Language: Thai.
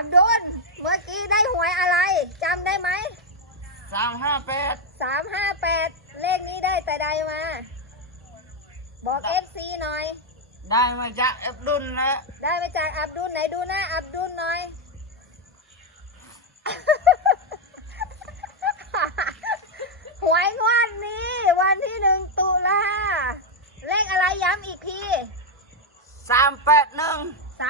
อับดุลเมื่อกี้ได้หวยอะไรจำได้ไหมสามห้าแปดสามห้าแปดเลขนี้ได้แต่ใดมา บอกเอฟซีหน่อย ได้มาจากเอฟดุลนะได้มาจากอับดุลไหนดูหน้าอับดุลหน่อย หวยงวดนี้ วันที่หนึ่งตุลาเลขอะไรย้ำอีกทีสามแปดหนึ่งสา